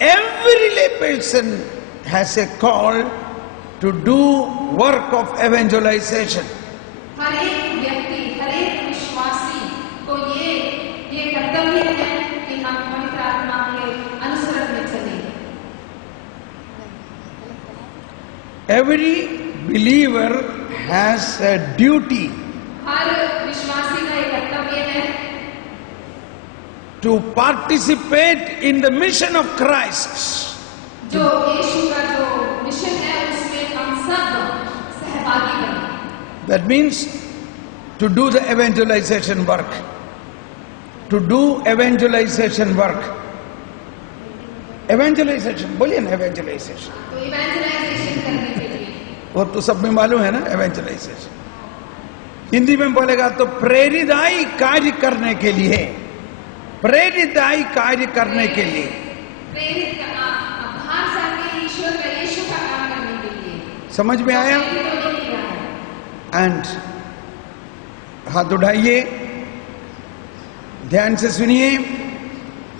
every lay person has a call to do work of evangelization. हर एक व्यक्ति, हर एक विश्वासी को ये कर्तव्य है कि हम पवित्र आत्मा के अनुसरण में चलें। Every believer has a duty हर विश्वासी का एक कर्तव्य है to participate in the mission of Christ. जो यीशु का जो मिशन है उसमें हम सब सहभागी बने। That means to do the evangelization work. To do evangelization work. Evangelization, बोलिए ना evangelization. तो इवेंजलाइजेशन करने के लिए वो तो सब में मालूम है ना evangelization. हिंदी में बोलेगा तो प्रेरिताई कार्य करने के लिए, प्रेरिताई कार्य करने के लिए, प्रेरित करना, बाहर जाके ईश्वर का यीशु का काम करने के लिए। समझ में आया? एंड हाथ उठाइए, ध्यान से सुनिए.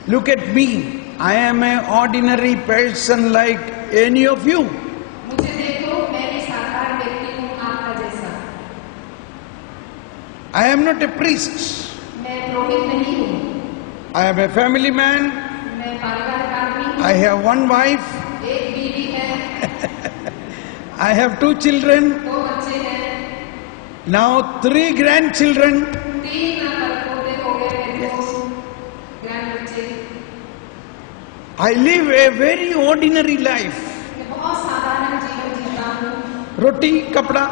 Look at me, I am a ordinary person like any of you. मुझे देखो, मैं भी साधारण व्यक्ति हूँ आपका जैसा. I am not a priest. मैं पुरोहित नहीं हूँ. I am a family man. मैं पारिवारिक आदमी हूँ. I have one wife. एक बीवी है. I have 2 children. 2 बच्चे हैं. Now 3 grandchildren. 3 पोते हो गए मेरे को, ग्रैंड बच्चे. I live a very ordinary life. मैं बहुत साधारण जीवन जीता हूँ. रोटी कपड़ा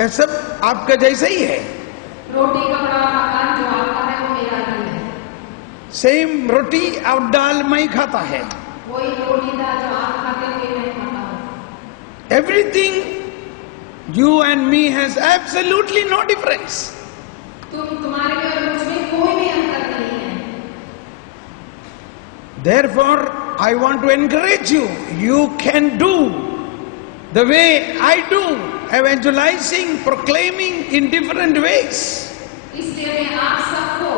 ये सब आपका जैसा ही है. रोटी कपड़ा मकान जो आपका है वो मेरा भी है. सेम रोटी और दाल मैं खाता है. वही रोटी दाल जो आप खाते हो मैं खाता हूँ. Everything you and me has absolutely no difference. तुम्हारे में और मुझ में कोई भी अंतर नहीं है. Therefore, I want to encourage you. You can do the way I do, evangelizing, proclaiming in different ways. इसलिए मैं आप सबको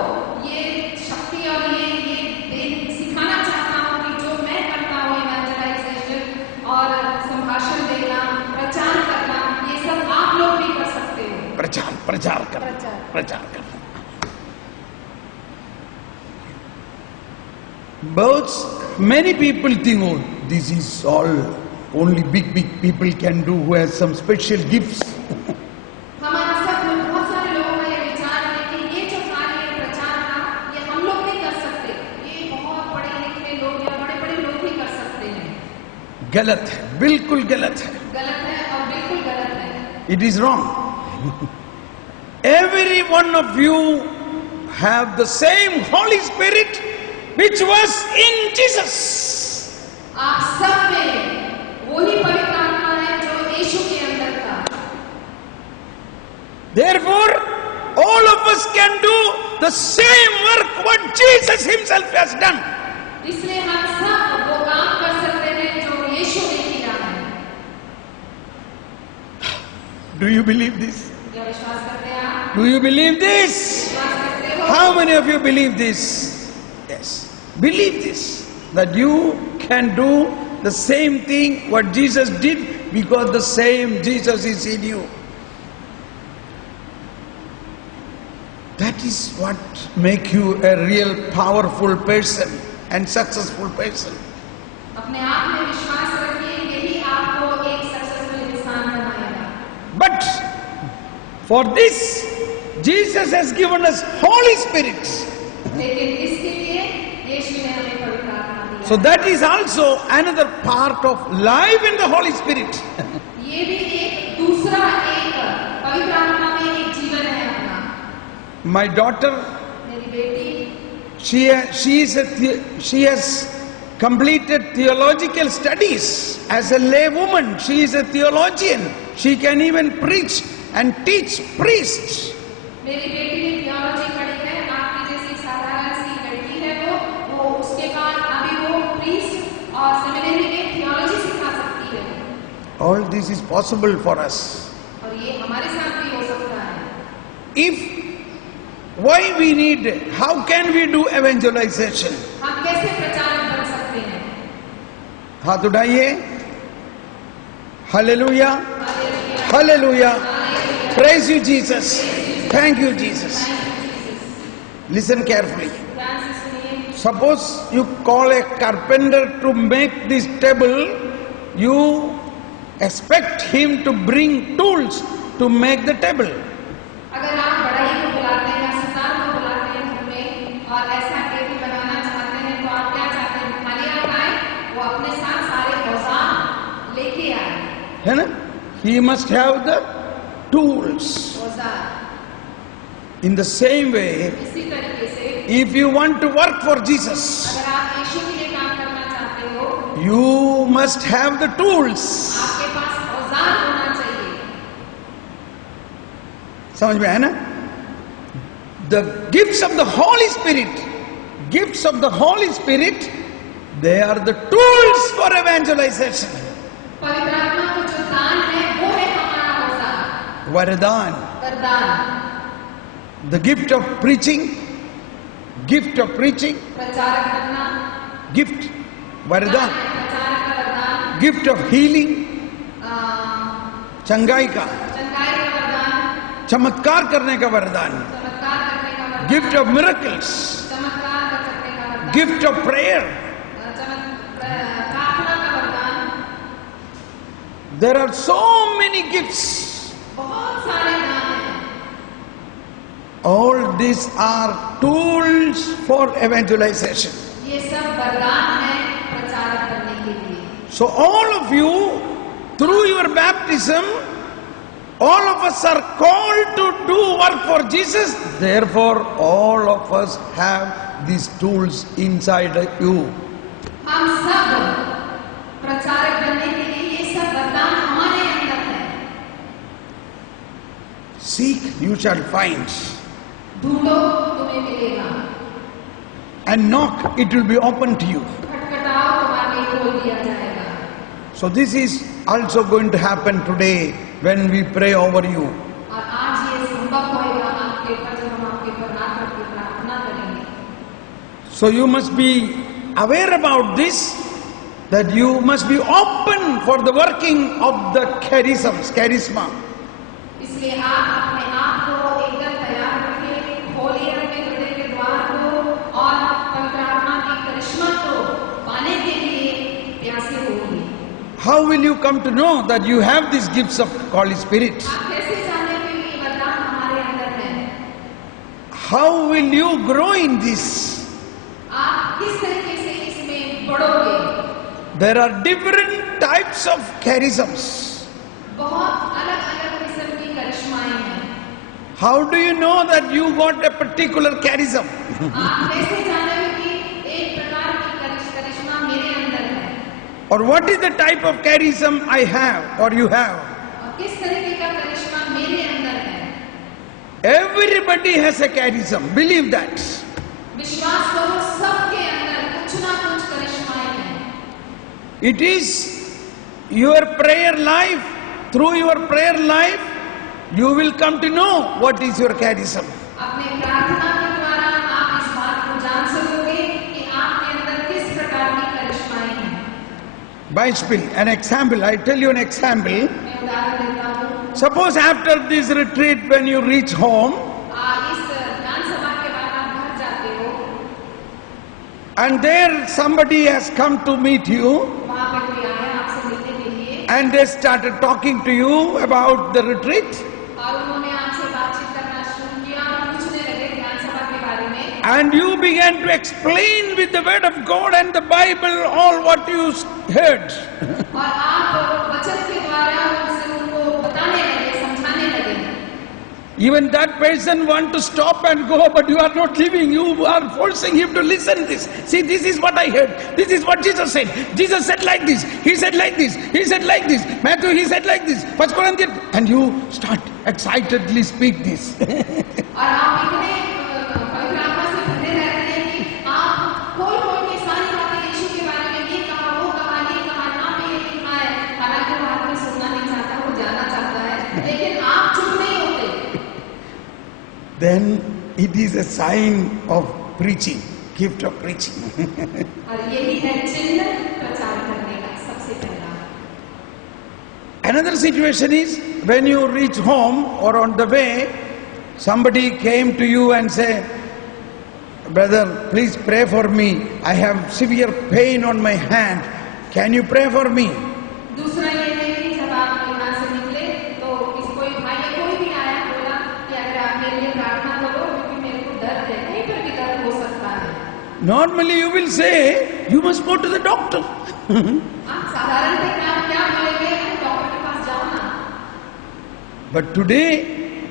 ये शक्ति और ये सिखाना चाहता हूँ कि जो मैं करता हूँ, इवेंजलाइजेशन और संभाषण देना, प्रचार करना, ये सब आप लोग भी कर सकते हो. प्रचार करना. Both many people think, oh, this is all only big people can do who has some special gifts. हमारा सब में बहुत सारे लोगों का ये विचार है कि ये जो कार्य है प्रचार का, ये हम लोग नहीं कर सकते. ये बहुत पढ़े लिखे लोग या बड़े लोग ही कर सकते हैं. गलत है, बिल्कुल गलत है. गलत है और बिल्कुल गलत है. It is wrong. Every one of you have the same Holy Spirit which was in Jesus. आप सब में वही पवित्र आत्मा है जो यीशु के अंदर था. Therefore, all of us can do the same work what Jesus himself has done. इसलिए हम सब वो काम कर सकते हैं जो यीशु ने किया है. Do you believe this? क्या विश्वास करते हैं आप? Do you believe this? विश्वास करते हो? How many of you believe this? Yes. Believe this, that you can do the same thing what Jesus did because the same Jesus is in you. That is what make you a real powerful person and successful person. अपने आप में विश्वास रखिए, यही आपको एक successful इंसान बनाएगा. But for this, Jesus has given us Holy Spirit. लेकिन इसके लिए यीशु ने हमें पवित्र आत्मा दिया. So that is also another part of life in the Holy Spirit. ये भी एक दूसरा एक पवित्र आत्मा में एक जीवन है अपना. My daughter, मेरी बेटी, she has completed theological studies. As a lay woman, she is a theologian. She can even preach and teach priests. मेरी बेटी ने थियोलॉजी पढ़ी है. आपकी जैसी साधारण सी लड़की है वो उसके बाद अभी वो प्रीस्ट और सेमिनरी में थियोलॉजी सिखा सकती है. All this is possible for us. और ये हमारे साथ भी हो सकता है. If why we need, how can we do evangelization? हम कैसे प्रचार कर हाथ उठाइए. Hallelujah, hallelujah. Praise you, Jesus. Thank you, Jesus. Listen carefully. ध्यान से सुनिए. Suppose you call a carpenter to make this table, you expect him to bring tools to make the table. अगर आप बढ़ई को बुलाते हैं या सुतार को बुलाते हैं घर में और ऐसा टेबल बनाना चाहते हैं तो आप क्या चाहते हैं? खाली आप आए, वो अपने साथ सारे औजार लेके आए. है ना? He must have the tools. औजार. In the same way, इसी तरीके से if you want to work for Jesus, अगर आप यीशु के लिए काम करना चाहते हो, you must have the tools. आपके पास औजार होना चाहिए. समझ में है ना? The gifts of the Holy Spirit, gifts of the Holy Spirit, they are the tools for evangelization. पवित्र आत्मा को जो दान है वो है हमारा औजार. Varadan, वरदान. the gift of preaching, gift of preaching, प्रचारक करना. gift, Varadan, प्रचारक का वरदान. gift of healing, अ, चंगाई का, चंगाई का वरदान. चमत्कार करने का वरदान, चमत्कार करने का वरदान. gift of miracles, चमत्कार करने का वरदान. gift of prayer. प्रार्थना का वरदान. There are so many gifts. बहुत सारे दान हैं. All these are tools for evangelization. ये सब वरदान हैं प्रचारक करने के लिए. So all of you, through your baptism, all of us are called to do work for Jesus. Therefore, all of us have these tools inside you. हम सब प्रचारक बनने के लिए ये सब वरदान हमारे अंदर है. Seek, you shall find. ढूंढो तुम्हें मिलेगा. And knock, it will be open to you. खटखटाओ तुम्हारे खोल दिया जाएगा. So this is also going to happen today when we pray over you. और आज ये संभव होएगा आपके ऊपर जब हम आपके ऊपर रात भर की प्रार्थना करेंगे. So you must be aware about this, that you must be open for the working of the charisma. इसलिए आप अपने आप को एकदम तैयार रखें, खोले रखें हृदय के द्वार को और पवित्र आत्मा की करिश्मा को पाने के लिए प्यासे होंगे. How will you come to know that you have these gifts of Holy Spirit? आप कैसे जानेंगे कि ये वरदान हमारे अंदर है? How will you grow in this? आप किस तरीके से इसमें बढ़ोगे? There are different types of charisms. बहुत अलग-अलग किस्म की करिश्माएं हैं. How do you know that you got a particular charism? आप कैसे जानेंगे कि एक प्रकार की करिश्मा मेरे अंदर है? Or what is the type of charism I have or you have? और किस तरीके का करिश्मा मेरे अंदर है? Everybody has a charism. Believe that. विश्वास करो सबके अंदर कुछ ना कुछ करिश्माएं हैं. It is your prayer life. Through your prayer life, you will come to know what is your charism. अपने प्रार्थना के द्वारा आप इस बात को जान सकोगे कि आपके अंदर किस प्रकार की करिश्माएं हैं. Beispiel, an example. I tell you an example. मैं उदाहरण देता हूँ. Suppose after this retreat, when you reach home, इस ज्ञान सभा के बाद आप घर जाते हो and there somebody has come to meet you, वहाँ पे कोई आया आपसे मिलने के लिए and they started talking to you about the retreat, और उन्होंने आपसे बातचीत करना शुरू किया और पूछने लगे ज्ञान सभा के बारे में. and you began to explain with the word of God and the Bible all what you heard. और आप वचन के द्वारा उनको बताने लगे, समझाने लगे. Even that person want to stop and go, but you are not leaving. You are forcing him to listen this. See, this is what I heard. This is what Jesus said. Jesus said like this. He said like this. He said like this. Matthew, he said like this. First Corinthians, and you start excitedly speak this. और आप इतने पवित्र आत्मा से भरे रहते हैं कि आप खोल के सारी बातें यीशु के बारे में ये कहा, वो कहा, ये कहा, यहाँ पे ये लिखा है. हालांकि वो आदमी सुनना नहीं चाहता, वो जानना चाहता है, लेकिन आप चुप नहीं होते. Then it is a sign of preaching, gift of preaching. और यही है चिन्ह प्रचार करने का. Another situation is when you reach home or on the way, somebody came to you and said, "Brother, please pray for me. I have severe pain on my hand. Can you pray for me?" दूसरा ये है कि जब आप यहाँ से निकले तो कोई भाई या कोई भी आया बोला कि अगर आप मेरे लिए प्रार्थना करो क्योंकि मेरे को दर्द है, कहीं पर भी दर्द हो सकता है। Normally you will say, "You must go to the doctor." आप साधारण थे कि आप क्या बोलेंगे, डॉक्टर के पास जाओ ना। But today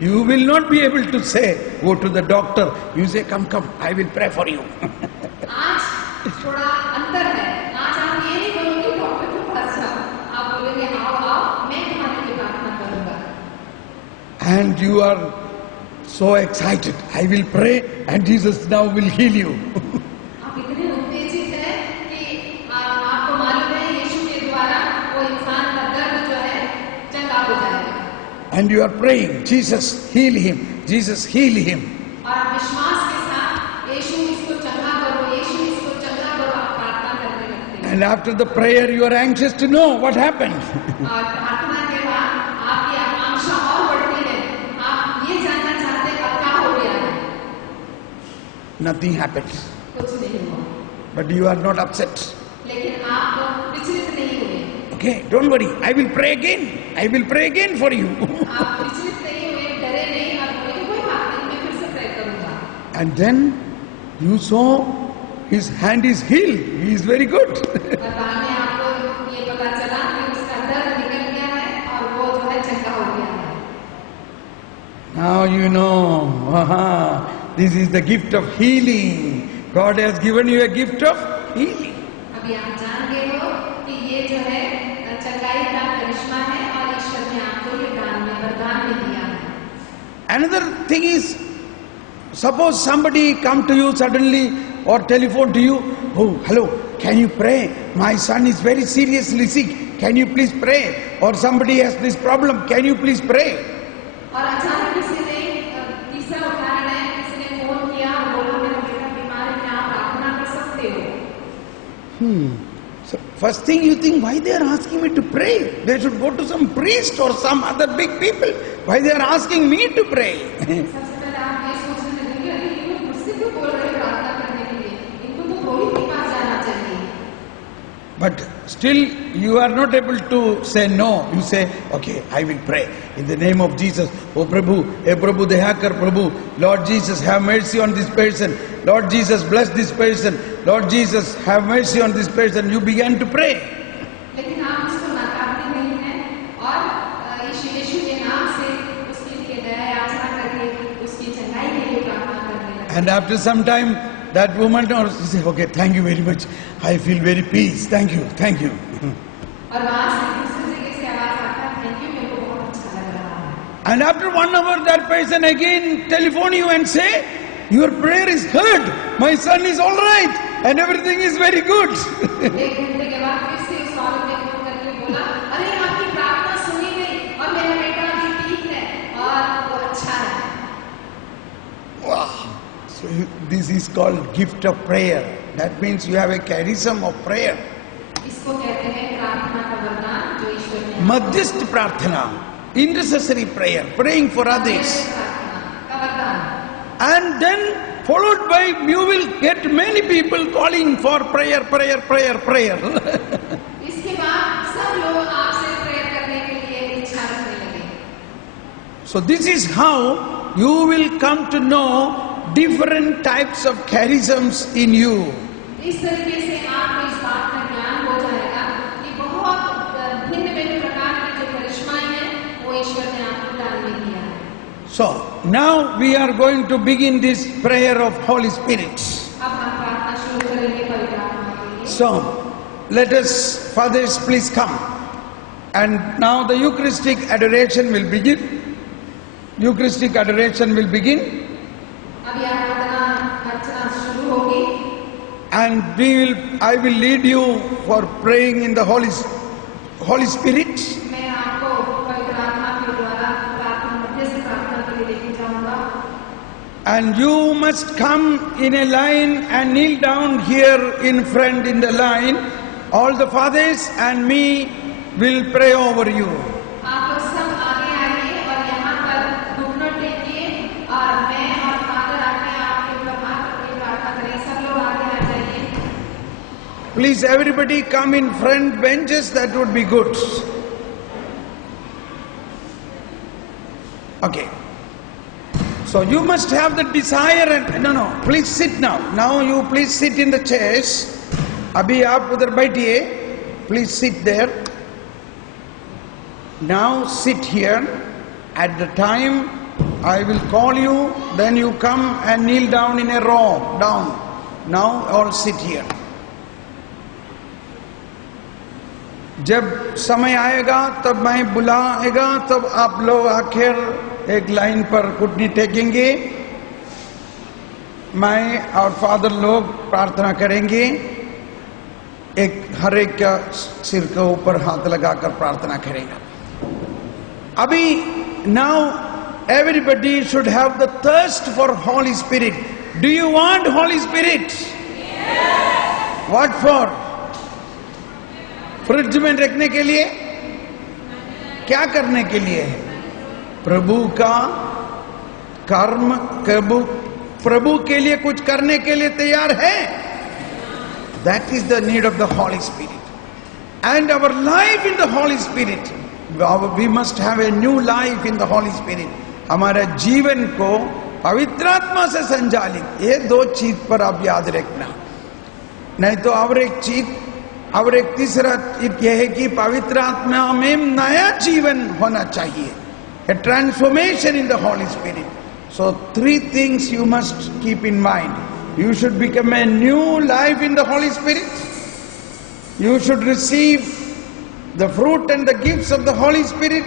you will not be able to say, "Go to the doctor." You say, "Come, come, I will pray for you." आज थोड़ा अंतर है। आज आप ये नहीं बोलोगे डॉक्टर के पास जाओ, आप बोलेंगे आओ आओ मैं तुम्हारे लिए प्रार्थना करूंगा। And you are so excited. "I will pray and Jesus now will heal you." आप इतने उत्तेजित हैं कि आपको मालूम है यीशु के द्वारा वो इंसान का दर्द जो है चंगा हो जाएगा। And you are praying, "Jesus heal him, Jesus heal him." और आप विश्वास के साथ यीशु इसको चंगा करो, यीशु इसको चंगा करो, आप प्रार्थना करने लगते हैं। And after the prayer you are anxious to know what happened. और प्रार्थना के बाद आपकी आकांक्षा और बढ़ती है, आप ये जानना चाहते हैं अब क्या हो गया है। Nothing happens. कुछ नहीं हुआ, But you are not upset. लेकिन आप तो विचलित नहीं हुए। Okay, don't worry. I will pray again. I will pray again for you. आप विचलित नहीं हुए, डरे नहीं, आप बोले कोई बात नहीं, मैं फिर से प्रे करूंगा। And then you saw his hand is healed. He is very good. और बाद में आपको ये पता चला कि उसका दर्द निकल गया है और वो जो है चंगा हो गया है। Now you know, this is the gift of healing. God has given you a gift of healing. अभी आप जान गए हो कि ये जो है चंगाई का करिश्मा है और ईश्वर ने आपको ये वरदान में दिया है। Another thing is, suppose somebody come to you suddenly or telephone to you, "Oh, hello, can you pray? My son is very seriously sick. Can you please pray?" Or somebody has this problem. "Can you please pray?" और अचानक किसी ने तीसरा उदाहरण है, किसी ने phone किया और बोला मेरा बेटा बीमार है, क्या आप प्रार्थना कर सकते हो? So first thing you think, why they are asking me to pray? They should go to some priest or some other big people. Why they are asking me to pray? सबसे पहले आप ये सोचने लगेंगे अरे ये लोग मुझसे क्यों बोल रहे हैं प्रार्थना करने के लिए, इनको तो पुरोहित के पास जाना चाहिए। But still you are not able to say no. You say, "Okay, I will pray in the name of Jesus. Oh Prabhu, hey Prabhu Dehakar Prabhu, Lord Jesus have mercy on this person. Lord Jesus bless this person. Lord Jesus have mercy on this person." You began to pray. लेकिन आप उसको नकारते नहीं हैं और यीशु के नाम से उसके लिए दया याचना करके उसकी चंगाई के लिए प्रार्थना करने लगते हैं। And after some time that woman or she say, "Okay, thank you very much. I feel very peace. Thank you, thank you." और वहाँ से दूसरी जगह से आवाज आता है, "थैंक यू, मेरे को बहुत अच्छा लग रहा है।" And after 1 hour that person again telephone you and say, "Your prayer is heard. My son is all right and everything is very good." एक घंटे के बाद फिर से उस औरत ने फोन करके बोला, "अरे आपकी प्रार्थना सुनी गई और मेरा बेटा अभी ठीक है और वो अच्छा है।" Wow. So this is called gift of prayer. That means you have a charism of prayer. इसको कहते हैं प्रार्थना का वरदान जो ईश्वर ने Madhyast prarthana, intercessory prayer, praying for others. प्रार्थना का वरदान। And then followed by, you will get many people calling for prayer, prayer, prayer, prayer. इसके बाद सब लोग आपसे प्रेयर करने के लिए इच्छा रखने लगे। So this is how you will come to know different types of charisms in you. इस तरीके से आपको इस बात का ज्ञान हो जाएगा कि बहुत भिन्न भिन्न प्रकार की जो करिश्माएं हैं वो ईश्वर ने आपको दान में दिया है। So now we are going to begin this prayer of Holy Spirit. अब हम प्रार्थना शुरू करेंगे पवित्र आत्मा के लिए। So let us, fathers, please come. And now the Eucharistic adoration will begin. Eucharistic adoration will begin. अभी आराधना अर्चना शुरू होगी And I will lead you for praying in the Holy Spirit. मैं आपको पवित्र आत्मा के द्वारा प्रार्थना मध्यस्थ प्रार्थना के लिए लेके जाऊंगा। And you must come in a line and kneel down here in front in the line. All the fathers and me will pray over you. Please, everybody come in front benches, that would be good. Okay. So you must have the desire and, no, please sit now. Now you please sit in the chairs. Abhi aap udhar baithiye. Please sit there. Now sit here. At the time I will call you, then you come and kneel down in a row, down. Now all sit here. जब समय आएगा तब मैं बुलाएगा, तब आप लोग आखिर एक लाइन पर घुटने टेकेंगे, मैं और फादर लोग प्रार्थना करेंगे, एक हर एक का सिर के ऊपर हाथ लगाकर प्रार्थना करेगा। अभी now everybody should have the thirst for Holy Spirit. Do you want Holy Spirit? Yes. What for? Fridge में रखने के लिए? क्या करने के लिए? प्रभु का कर्म, प्रभु के लिए कुछ करने के लिए तैयार है? That is the need of the Holy Spirit. And our life in the Holy Spirit, we must have a new life in the Holy Spirit. हमारे जीवन को पवित्र आत्मा से संचालित, ये दो चीज पर आप याद रखना। नहीं तो और एक चीज, और एक तीसरा चीज यह है कि पवित्र आत्मा में नया जीवन होना चाहिए, a transformation in the Holy Spirit. So 3 things you must keep in mind. You should become a new life in the Holy Spirit. You should receive the fruit and the gifts of the Holy Spirit,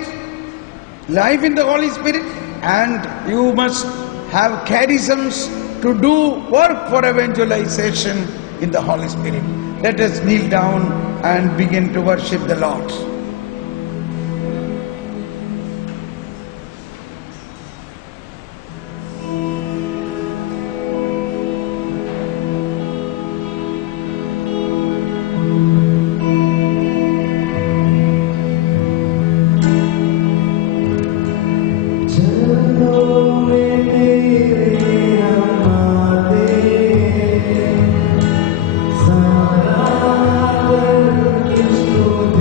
life in the Holy Spirit, and you must have charisms to do work for evangelization in the Holy Spirit. Let us kneel down and begin to worship the Lord.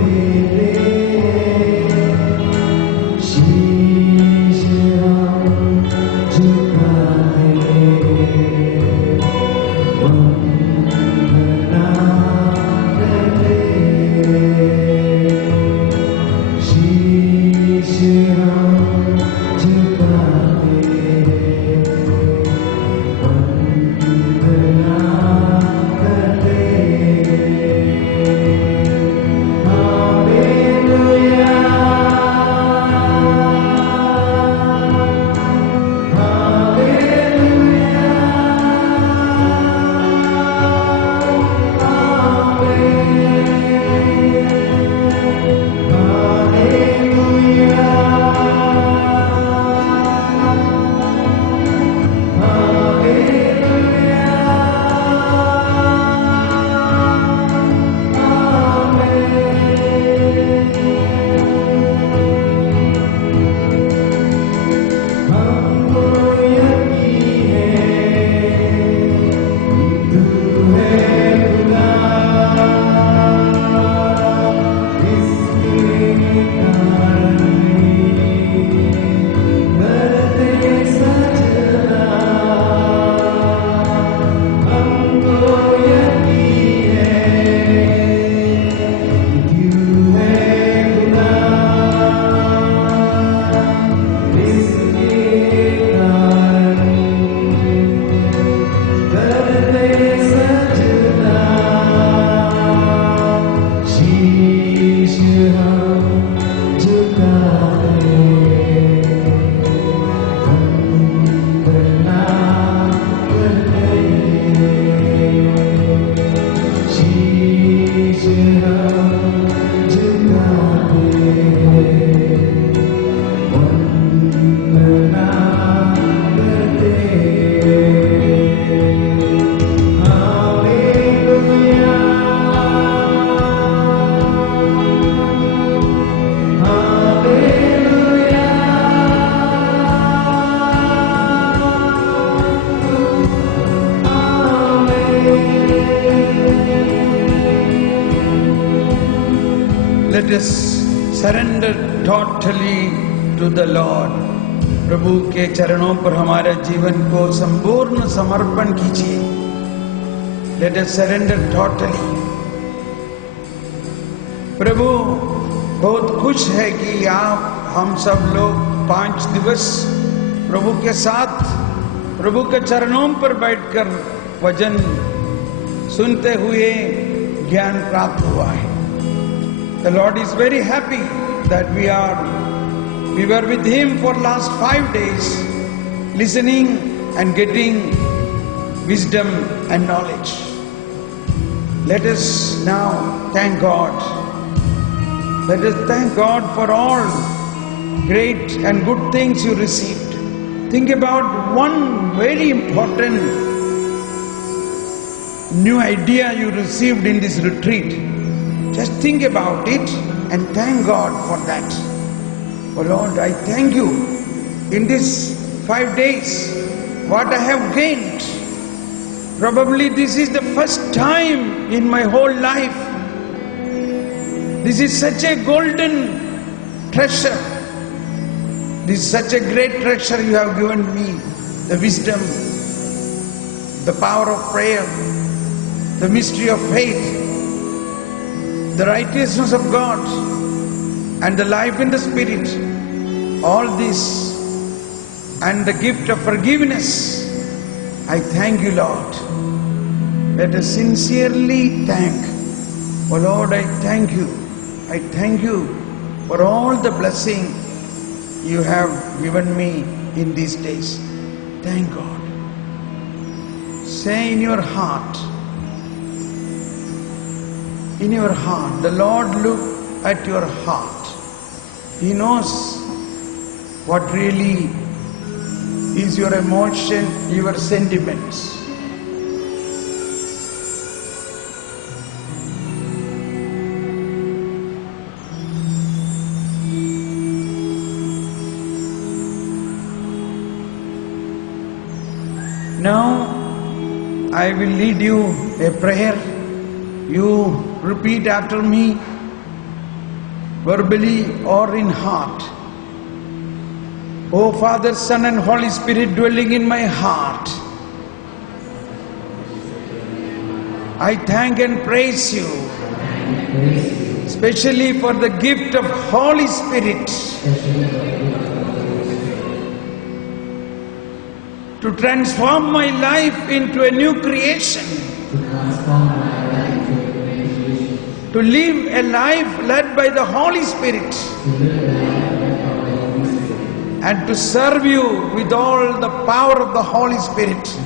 Deve Let us surrender totally to the Lord. प्रभु के चरणों पर हमारे जीवन को संपूर्ण समर्पण कीजिए. Let us surrender totally. प्रभु बहुत खुश है कि आप हम सब लोग 5 दिवस प्रभु के साथ प्रभु के चरणों पर बैठकर वचन सुनते हुए ज्ञान प्राप्त हुआ है. The Lord is very happy that we were with Him for last 5 days, listening and getting wisdom and knowledge. Let us now thank God. Let us thank God for all great and good things you received. Think about one very important new idea you received in this retreat. Just think about it and thank God for that. Oh Lord, I thank you in these 5 days what I have gained. Probably this is the first time in my whole life. This is such a golden treasure. This is such a great treasure you have given me. The wisdom, the power of prayer, the mystery of faith, the righteousness of God, and the life in the Spirit. All this and the gift of forgiveness. I thank you, Lord. Let us sincerely thank. Oh Lord, I thank you. I thank you for all the blessing you have given me in these days. Thank God. Say in your heart, the Lord look at your heart. He knows what really is your emotion, your sentiments. Now I will lead you a prayer. You repeat after me, verbally or in heart. O Father, Son and Holy Spirit dwelling in my heart, I thank and praise you, especially for the gift of Holy Spirit to transform my life into a new creation, to live a life led by the Holy Spirit, and to serve you with all the power of the Holy Spirit.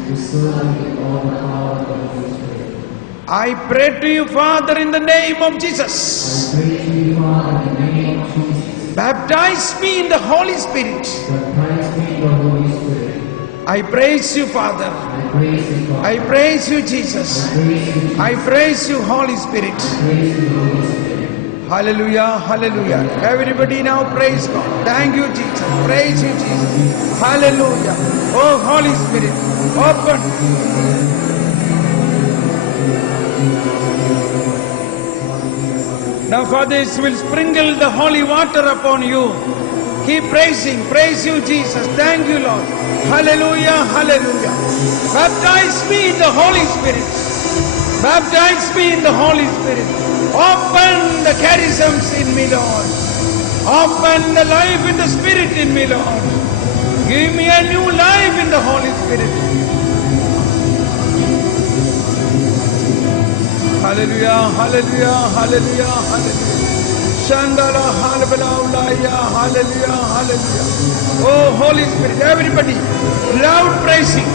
I pray to you, Father, in the name of Jesus. Baptize me in the Holy Spirit. I praise you, Father. I praise you, Jesus. I praise you, Holy Spirit. Hallelujah, hallelujah. Everybody now praise God. Thank you, Jesus. Praise you, Jesus. Hallelujah. Oh, Holy Spirit, open. Now, fathers will sprinkle the holy water upon you. Keep praising. Praise you, Jesus. Thank you, Lord. Hallelujah, hallelujah. Baptize me in the Holy Spirit. Baptize me in the Holy Spirit. Open the charisms in me, Lord. Open the life in the Spirit in me, Lord. Give me a new life in the Holy Spirit. Hallelujah, hallelujah, hallelujah, hallelujah. Shandala, hallelujah, hallelujah, hallelujah. Oh, Holy Spirit, everybody, loud praising,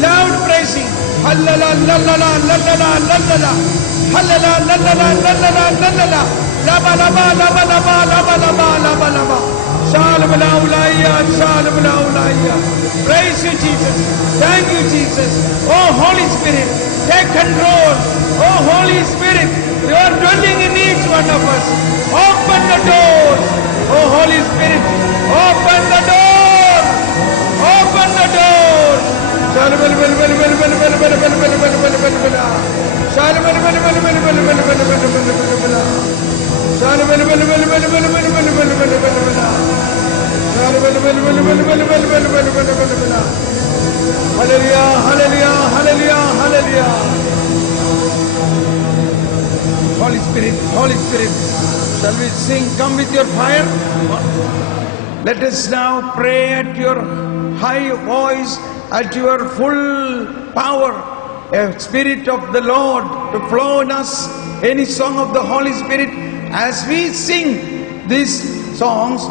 loud praising. Hallala, lalala, lalala, lalala. Hallala, lalala, lalala, lalala. Laba, laba, laba, laba, laba, laba, laba, laba. Shalabalaulaya, shalabalaulaya. Praise you, Jesus. Thank you, Jesus. Oh, Holy Spirit, take control. Oh, Holy Spirit, you are dwelling in each one of us. Open the doors. Oh, Holy Spirit, open the door. Open the door. Hallelujah, hallelujah, hallelujah, hallelujah. Holy Spirit, Holy Spirit, shall we sing, come with your fire? Let us now pray at your high voice, at your full power, a Spirit of the Lord to flow in us, any song of the Holy Spirit. As we sing these songs,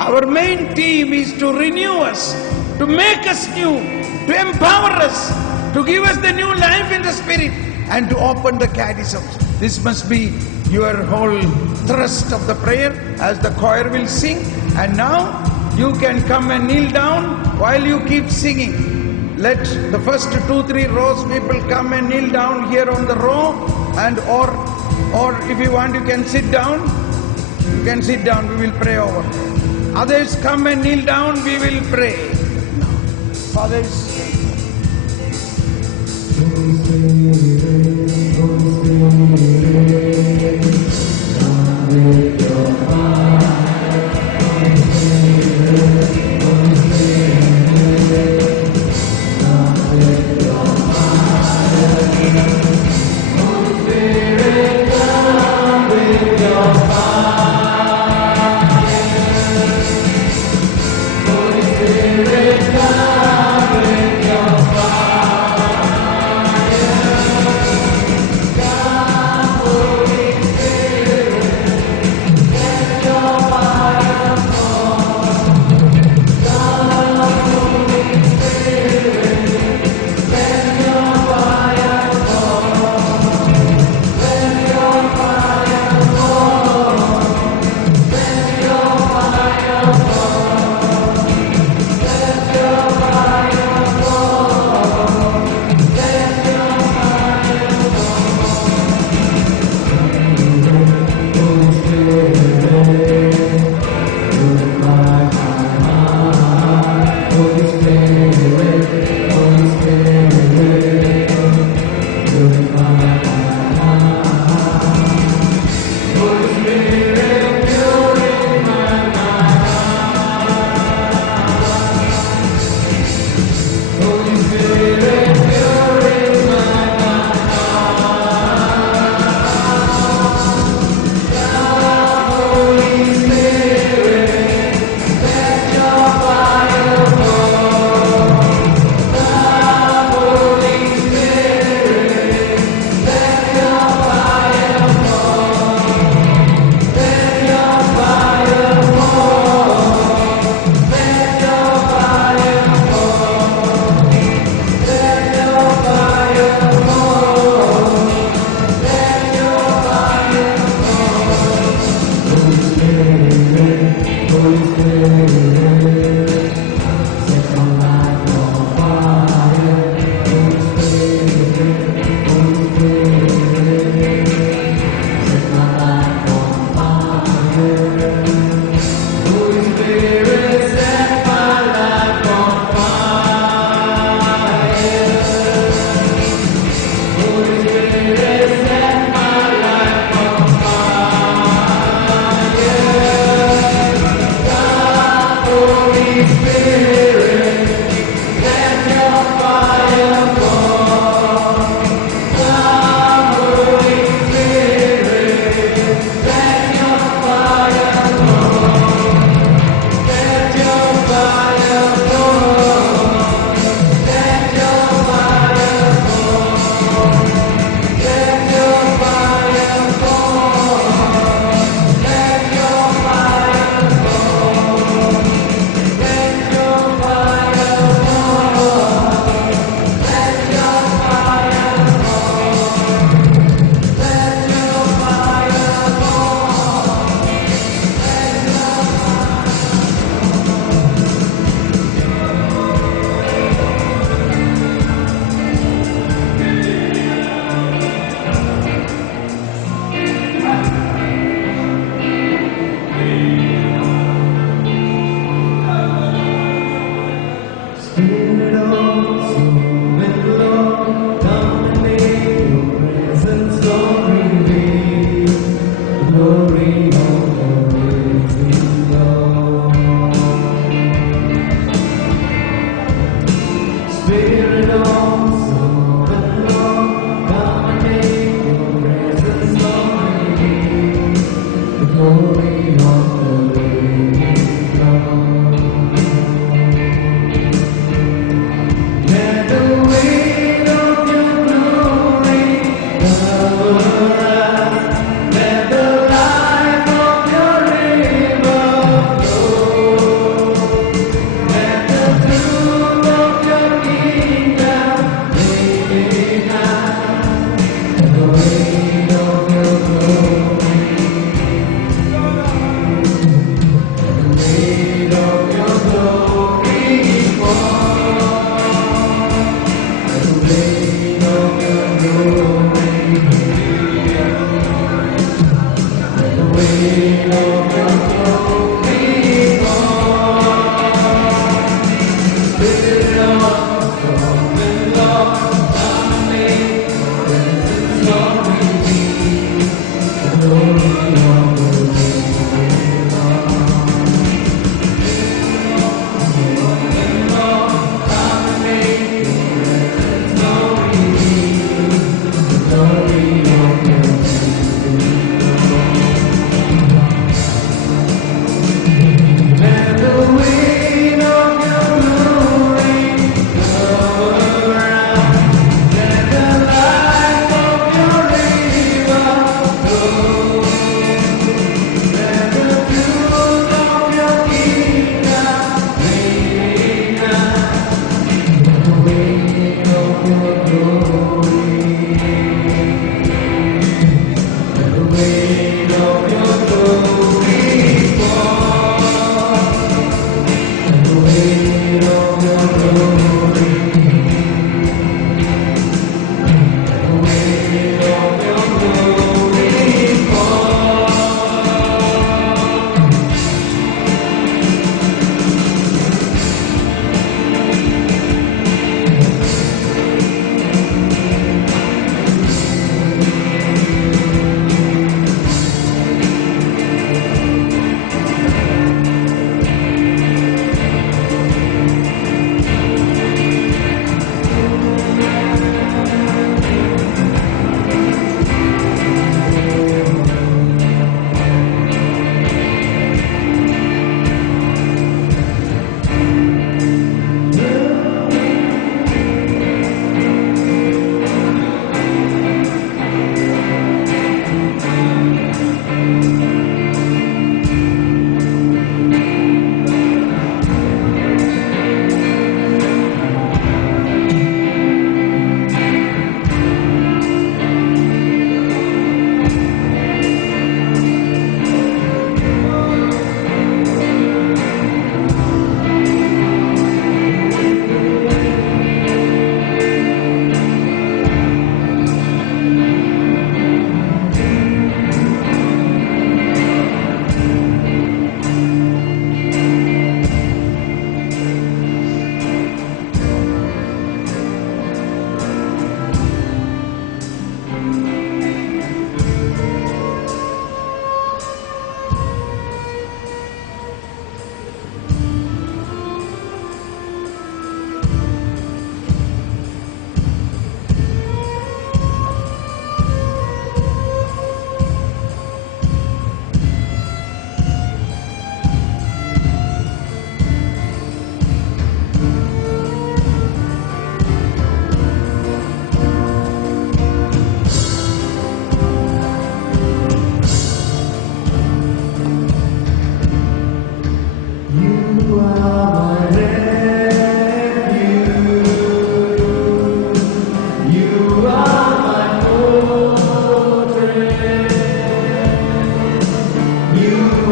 our main theme is to renew us, to make us new, to empower us, to give us the new life in the Spirit, and to open the catechisms. This must be your whole thrust of the prayer as the choir will sing. And now you can come and kneel down while you keep singing. Let the first 2-3 rows people come and kneel down here on the row, and or if you want you can sit down. You can sit down, we will pray over. Others come and kneel down, we will pray. Fathers.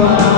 You are